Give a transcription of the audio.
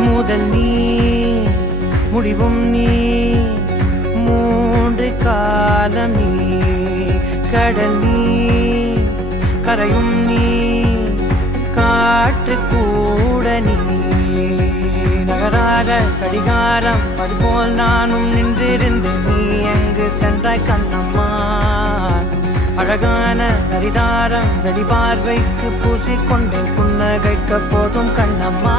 முதல் நீ முடிவும் நீ மூன்று காலம் நீ கடல் நீ கரையும் நீ காற்று கூட நீ நகராத கடிகாரம் அதுபோல் நானும் நின்றிருந்தேன் நீ எங்கு சென்றாய் கண்ணம்மா அழகான அரிதாரம் வெளிபார்வைக்கு பூசிக்கொண்டேன் புன்னகைக்க போதும் கண்ணம்மா